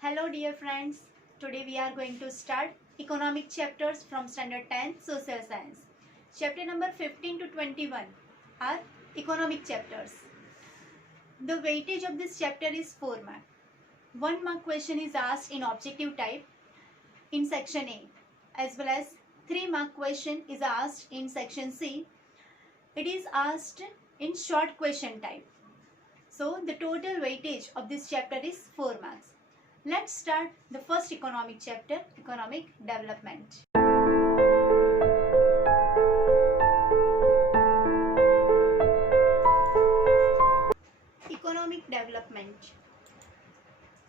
Hello dear friends, today we are going to start economic chapters from standard 10 social science. Chapter number 15 to 21 are economic chapters. The weightage of this chapter is 4 mark. 1 mark question is asked in objective type in section A, as well as 3 mark question is asked in section C. It is asked in short question type. So the total weightage of this chapter is 4 marks. Let's start the first economic chapter, economic development. Economic development.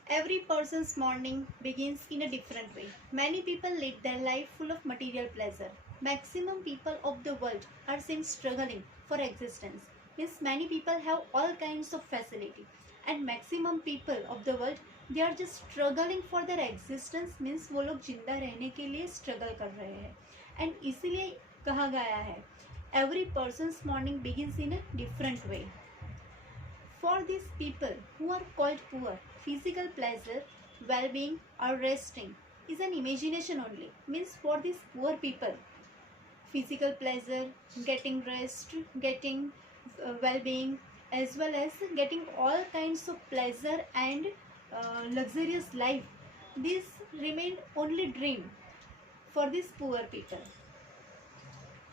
Every person's morning begins in a different way. Many people live their life full of material pleasure. Maximum people of the world are seen struggling for existence. Means many people have all kinds of facility, and maximum people of the world they are just struggling for their existence. Means वो लोग जिंदा रहने के लिए struggle कर रहे हैं, and इसीलिए कहा गया है every person's morning begins in a different way. For these people who are called poor, physical pleasure, well-being or resting is an imagination only. Means for these poor people, physical pleasure, getting rest, getting well-being, as well as getting all kinds of pleasure and luxurious life, these remain only dream for these poor people.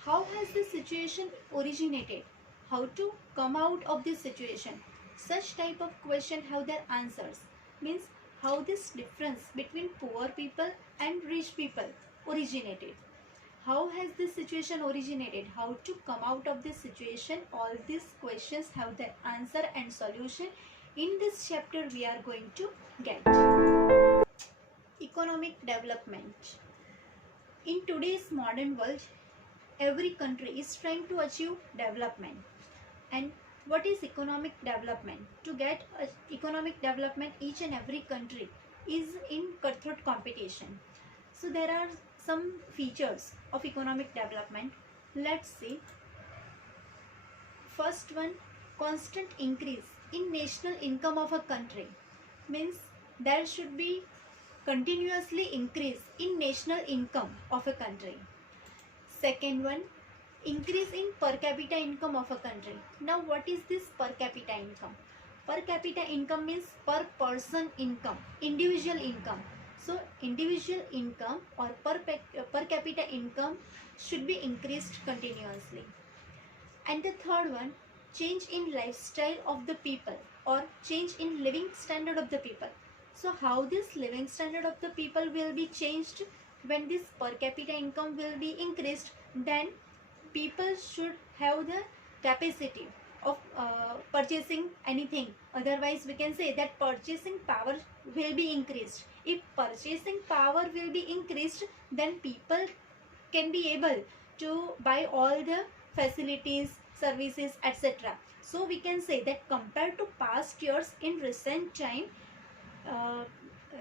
How has this situation originated? How to come out of this situation? Such type of question have their answers. Means how this difference between poor people and rich people originated. How has this situation originated? How to come out of this situation? All these questions have their answer and solution. In this chapter we are going to get. Economic development. In today's modern world, every country is trying to achieve development. And what is economic development? To get economic development, each and every country is in cutthroat competition. So there are some features of economic development. Let's see. First one, constant increase in national income of a country. Means there should be continuously increase in national income of a country. Second one, increase in per capita income of a country. Now what is this per capita income? Per capita income means per person income, individual income. So individual income or per capita income should be increased continuously. And the third one, change in lifestyle of the people or change in living standard of the people. So how this living standard of the people will be changed? When this per capita income will be increased, then people should have the capacity of purchasing anything. Otherwise we can say that purchasing power will be increased. If purchasing power will be increased, then people can be able to buy all the facilities, services, etc. So we can say that compared to past years, in recent time,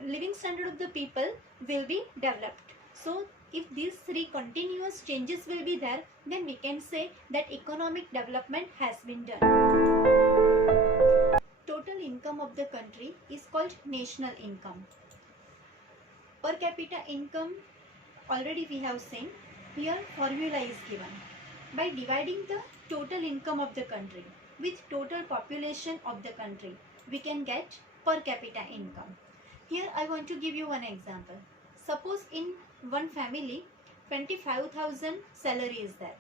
living standard of the people will be developed. So if these three continuous changes will be there, then we can say that economic development has been done. Total income of the country is called national income. Per capita income already we have seen. Here formula is given. By dividing the total income of the country with total population of the country, we can get per capita income. Here I want to give you one example. Suppose in one family 25,000 salary is there.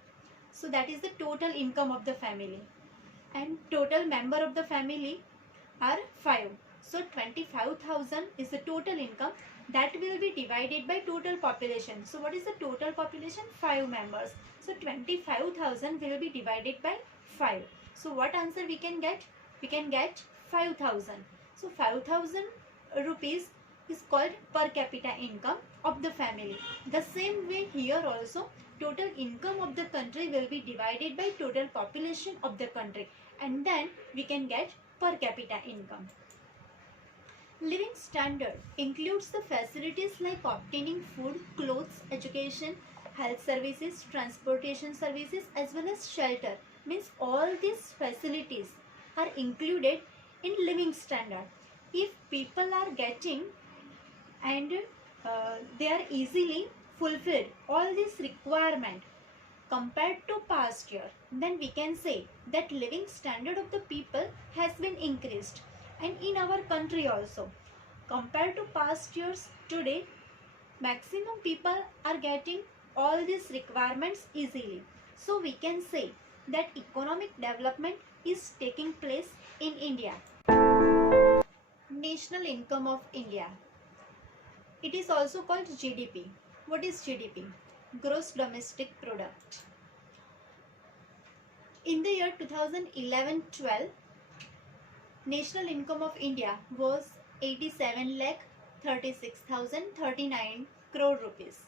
So that is the total income of the family, and total member of the family are 5. So 25,000 is the total income that will be divided by total population. So what is the total population? 5 members. So 25,000 will be divided by 5. So what answer we can get? We can get 5,000. So 5,000 rupees is called per capita income of the family. The same way here also, total income of the country will be divided by total population of the country, and then we can get per capita income. Living standard includes the facilities like obtaining food, clothes, education, health services, transportation services, as well as shelter. Means all these facilities are included in living standard. If people are getting and they are easily fulfilled all this requirement compared to past year, then we can say that living standard of the people has been increased, and in our country also compared to past years, today maximum people are getting all these requirements easily. So we can say that economic development is taking place in India. National income of India. It is also called GDP. What is GDP? Gross domestic product. In the year 2011-12, national income of India was 87 lakh 36,039 crore rupees,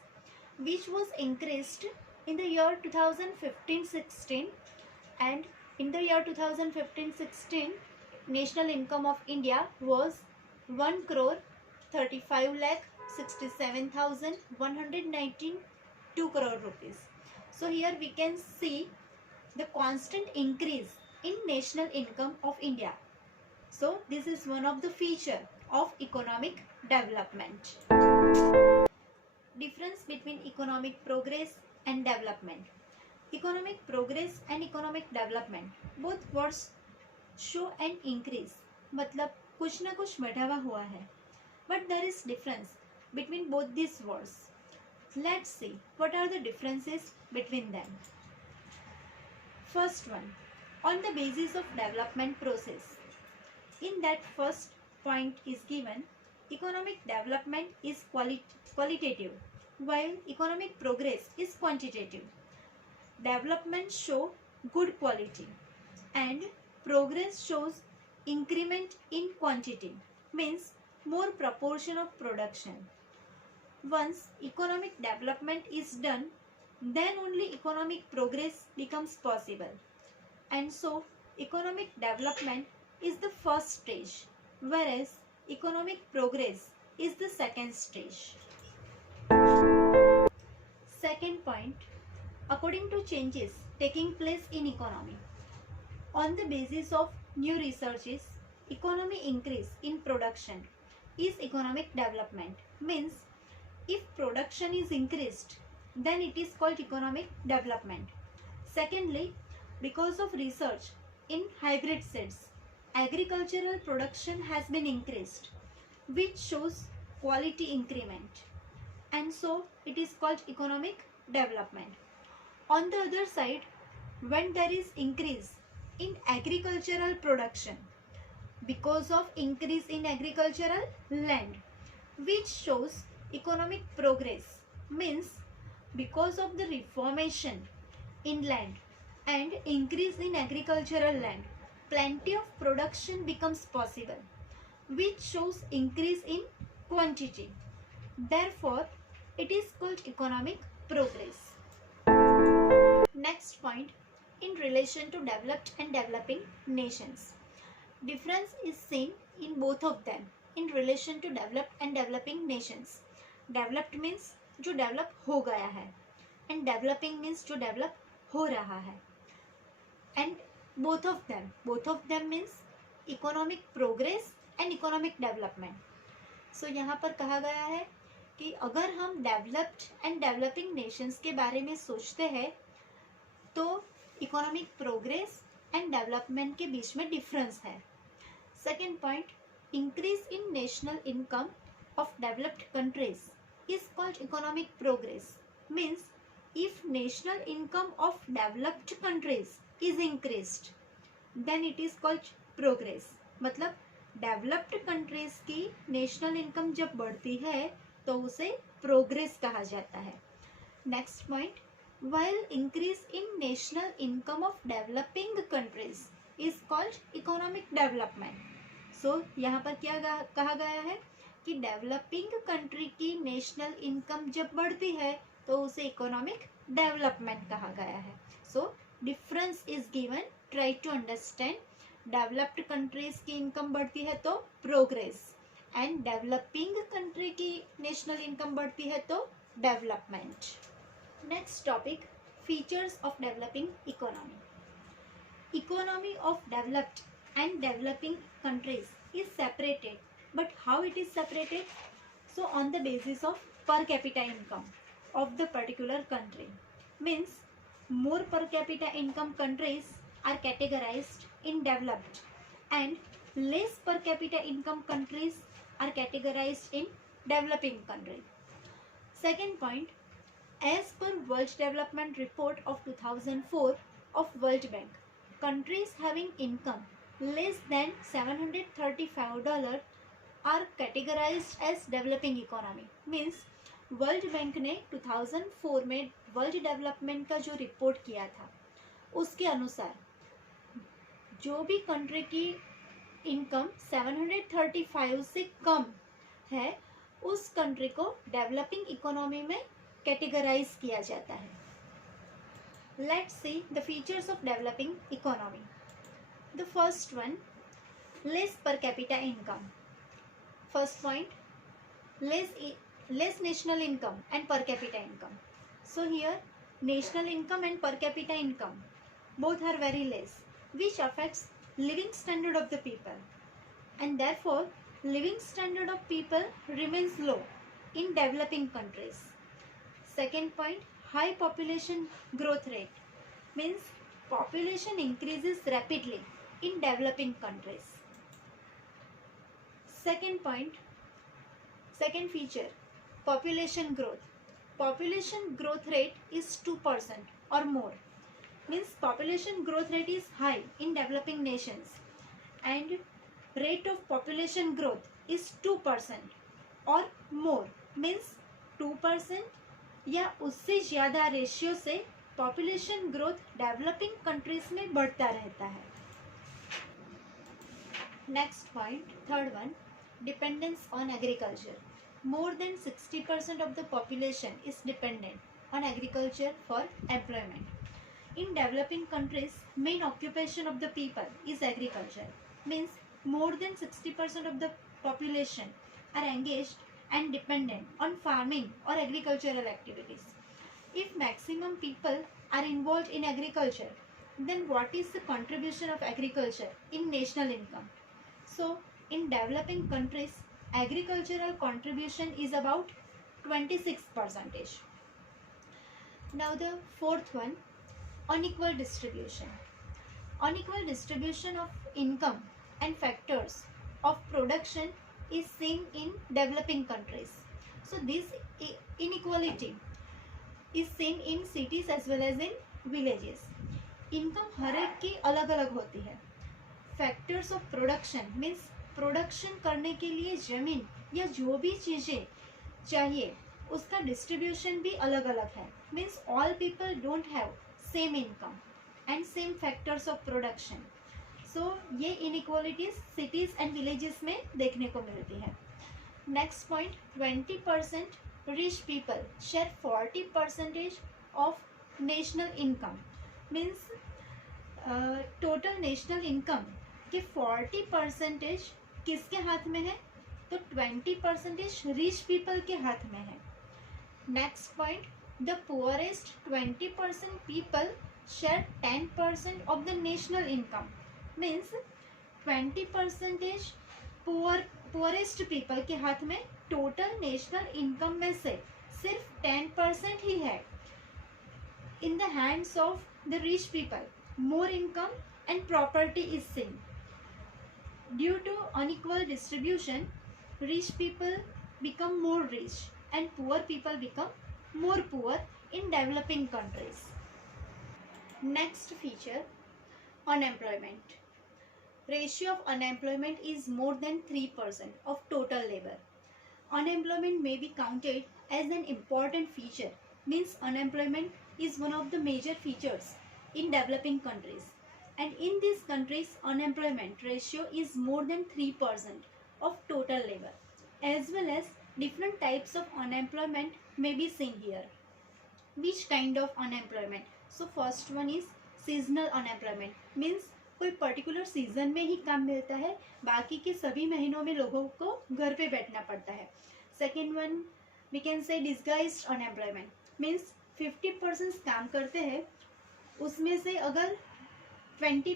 which was increased in the year 2015-16, and in the year 2015-16 national income of India was 1 crore 35 lakh 67,192 crore rupees. So here we can see the constant increase in national income of India. So this is one of the feature of economic development. Difference between economic progress and development. Economic progress and economic development, both words show an increase, मतलब कुछ ना कुछ बढ़ा हुआ है. But there is difference between both these words. Let's see what are the differences between them. First one, on the basis of development process. In that first point is given, economic development is qualitative, while economic progress is quantitative. Development show good quality and progress shows increment in quantity, means more proportion of production. Once economic development is done, then only economic progress becomes possible. And so economic development is the first stage, whereas economic progress is the second stage. Second point, according to changes taking place in economy. On the basis of new researches, economy increase in production is economic development. Means if production is increased, then it is called economic development. Secondly, because of research in hybrid seeds, agricultural production has been increased, which shows quality increment, and so it is called economic development. On the other side, when there is increase in agricultural production because of increase in agricultural land, which shows economic progress, means because of the reformation in land and increase in agricultural land, plenty of production becomes possible, which shows increase in quantity. Therefore, it is called economic progress. Next point, in relation to developed and developing nations. Difference is seen in both of them in relation to developed and developing nations. Developed means जो develop हो गया है, and developing means जो develop हो रहा है. And both of them means economic progress and economic development. So यहाँ पर कहा गया है कि अगर हम डेवलप्ड एंड डेवलपिंग नेशंस के बारे में सोचते हैं तो इकोनॉमिक प्रोग्रेस एंड डेवलपमेंट के बीच में डिफरेंस है. Second point, increase in national income of developed countries is called economic progress. Means if national income of developed countries is increased, then it is called progress. मतलब developed countries की national income जब बढ़ती है तो उसे progress कहा जाता है. Next point, while increase in national income of developing countries is called economic development. So यहाँ पर क्या कहा गया है कि डेवलपिंग कंट्री की नेशनल इनकम जब बढ़ती है तो उसे इकोनॉमिक डेवलपमेंट कहा गया है. So difference is given, try to understand. Developed countries की इनकम बढ़ती है तो प्रोग्रेस, एंड डेवलपिंग कंट्री की नेशनल इनकम बढ़ती है तो development. Next topic, features of developing economy. Economy of developed and developing countries is separated. But how it is separated? So on the basis of per capita income of the particular country, means more per capita income countries are categorized in developed and less per capita income countries are categorized in developing country. Second point, as per World Development Report of 2004 of World Bank, countries having income less than $735 are categorized as developing economy. Means world bank ने 2004 में world development का जो report किया था उसके अनुसार जो भी कंट्री की इनकम 735 से कम है उस कंट्री को डेवलपिंग इकोनॉमी में कैटेगराइज किया जाता है. Let's see the features of developing economy. The first one, less per capita income. First point, less national income and per capita income. So here national income and per capita income both are very less, which affects living standard of the people, and therefore living standard of people remains low in developing countries. Second point, high population growth rate, means population increases rapidly in developing countries. Second point, second feature, population growth. Population growth rate is 2% or more. Means population growth rate is high in developing nations and rate of population growth is 2% or more. Means 2% या उससे ज़्यादा ratio से population growth developing countries में बढ़ता रहता है. Next point, third one, dependence on agriculture. More than 60% of the population is dependent on agriculture for employment. In developing countries, main occupation of the people is agriculture. Means more than 60% of the population are engaged and dependent on farming or agricultural activities. If maximum people are involved in agriculture, then what is the contribution of agriculture in national income? So, in developing countries, agricultural contribution is about 26%. Now the fourth one, unequal distribution. Unequal distribution of income and factors of production is seen in developing countries. So this inequality is seen in cities as well as in villages. Income हर एक की अलग अलग होती है. Factors of production means production करने के लिए ज़मीन या जो भी चीज़ें चाहिए उसका डिस्ट्रीब्यूशन भी अलग अलग है. Means all people don't have same income and same factors of production. So ये इनइक्वालिटीज सिटीज़ एंड विलेजेस में देखने को मिलती है. Next point, 20% rich people share 40% of national income. Means total national income के 40% किसके हाथ में है? तो 20% रिच पीपल के हाथ में है. Next point, the poorest 20% people share 10% of the national income. Means 20% poorest people के हाथ में टोटल नेशनल इनकम में से सिर्फ 10% ही है. In the hands of the rich people more income and property is seen. Due to unequal distribution, rich people become more rich and poor people become more poor in developing countries. Next feature, unemployment. Ratio of unemployment is more than 3% of total labor. Unemployment may be counted as an important feature. Means unemployment is one of the major features in developing countries, and in these countries unemployment ratio is more than 3% of total labor, as well as different types of unemployment may be seen here. Which kind of unemployment? So first one is seasonal unemployment. Means कोई particular season में ही काम मिलता है, बाकी के सभी महीनों में लोगों को घर पे बैठना पड़ता है. Second one we can say disguised unemployment. Means 50% काम करते हैं, उसमें से अगर 20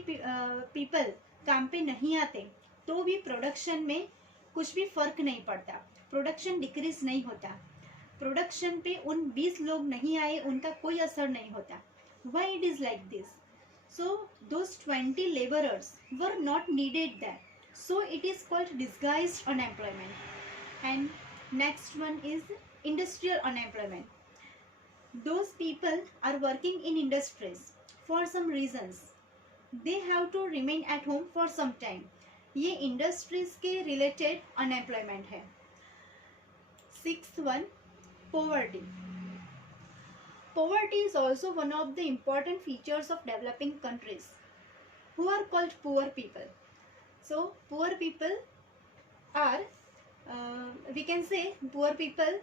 पीपल काम पे नहीं आते तो भी प्रोडक्शन में कुछ भी फर्क नहीं पड़ता. प्रोडक्शन डिक्रीज नहीं होता, प्रोडक्शन पे उन 20 लोग नहीं आए उनका कोई असर नहीं होता. Why it is like this? So those 20 laborers were not needed there. So it is called disguised unemployment. And next one is industrial unemployment. Those people are working in industries for some reasons. They have to remain at home for some time. ये industries के related unemployment है. Sixth one, poverty. Poverty is also one of the important features of developing countries, who are called poor people. So poor people are, we can say poor people,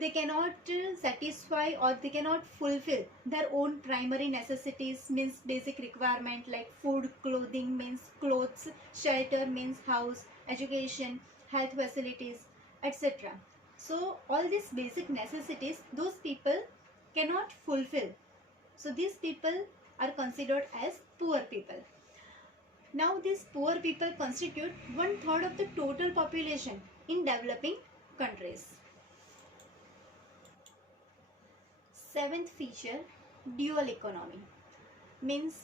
they cannot satisfy or they cannot fulfill their own primary necessities, means basic requirement like food, clothing means clothes, shelter means house, education, health facilities, etc. So all these basic necessities those people cannot fulfill. So these people are considered as poor people. Now these poor people constitute 1/3 of the total population in developing countries. Seventh feature, dual economy means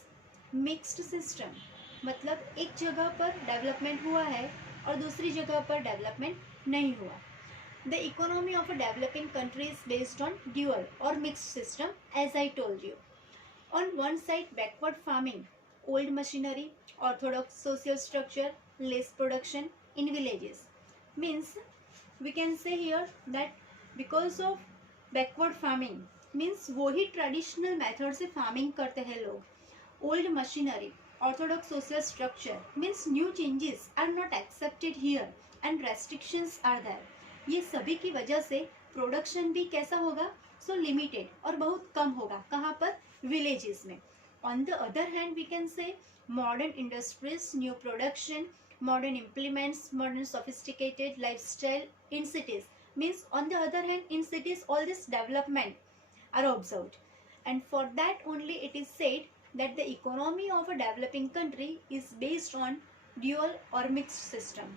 mixed system. मतलब एक जगह पर development हुआ है और दूसरी जगह पर डेवलपमेंट नहीं हुआ. The economy of a developing country is based on dual or mixed system, as I told you. On one side, backward farming, old machinery, orthodox social structure, less production in villages. Means we can say here that because of backward farming, means वही traditional method से farming करते हैं लोग. Old machinery, orthodox social structure means new changes are not accepted here and restrictions are there. ये सभी की वजह से प्रोडक्शन भी कैसा होगा, सो लिमिटेड और बहुत कम होगा. कहाँ पर, विलेजेस में. On the other hand we can say modern industries, new production, modern implements, modern sophisticated lifestyle in cities. Means on the other hand in cities all this development are observed, and for that only it is said that the economy of a developing country is based on dual or mixed system.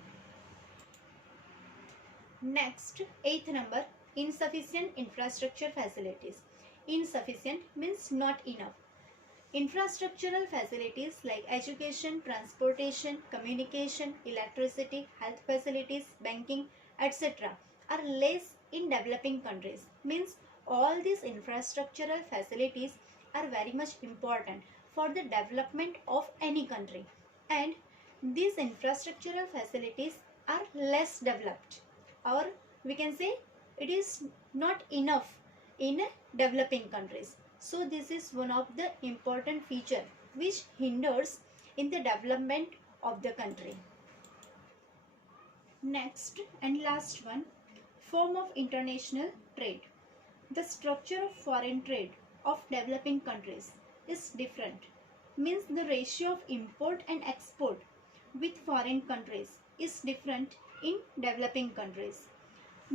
Next, eighth number, insufficient infrastructure facilities. Insufficient means not enough. Infrastructural facilities like education, transportation, communication, electricity, health facilities, banking, etc. are less in developing countries. Means all these infrastructural facilities are very much important for the development of any country, and these infrastructural facilities are less developed, or we can say it is not enough in developing countries. So this is one of the important feature which hinders in the development of the country. Next and last one, form of international trade. The structure of foreign trade of developing countries is different. Means the ratio of import and export with foreign countries is different in developing countries.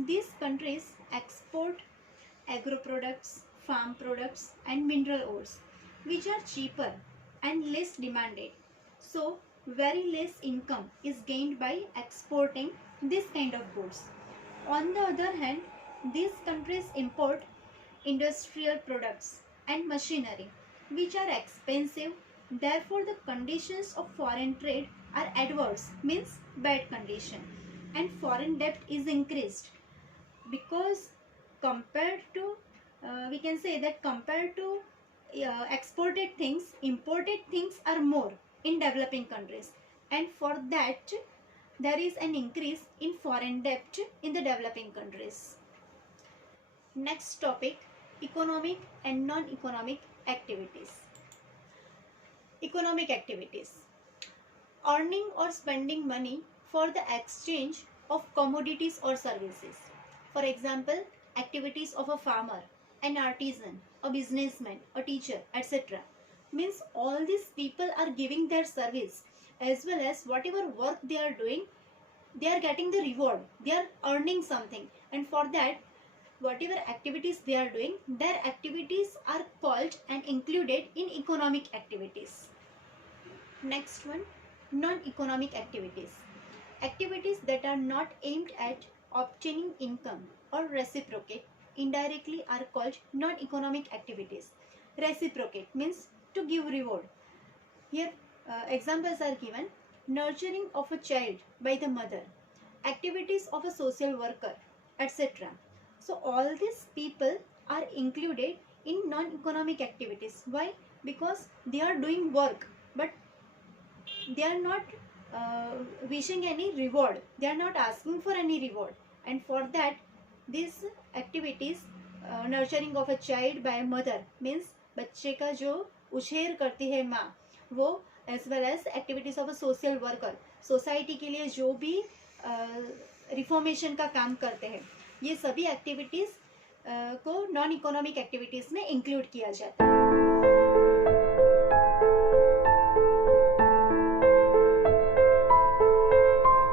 These countries export agro products, farm products and mineral ores which are cheaper and less demanded. So very less income is gained by exporting this kind of goods. On the other hand, these countries import industrial products and machinery which are expensive. Therefore the conditions of foreign trade are adverse, means bad condition, and foreign debt is increased because compared to we can say that compared to exported things, imported things are more in developing countries, and for that there is an increase in foreign debt in the developing countries. Next topic, economic and non-economic activities. Economic activities, earning or spending money for the exchange of commodities or services. For example, activities of a farmer, an artisan, a businessman, a teacher, etc. Means all these people are giving their service, as well as whatever work they are doing, they are getting the reward, they are earning something, and for that whatever activities they are doing, their activities are called and included in economic activities. Next one, non-economic activities. Activities that are not aimed at obtaining income or reciprocate indirectly are called non-economic activities. Reciprocate means to give reward. Here examples are given: nurturing of a child by the mother, activities of a social worker, etc. So all these people are included in non-economic activities. Why? Because they are doing work, but they are not wishing any reward. They are not asking for any reward, and for that, these activities, nurturing of a child by a mother means बच्चे का जो उछेर करती है माँ, वो as well as activities of a social worker, society के लिए जो भी रिफॉर्मेशन का काम करते हैं, ये सभी एक्टिविटीज को नॉन इकोनॉमिक एक्टिविटीज में इंक्लूड किया जाता है.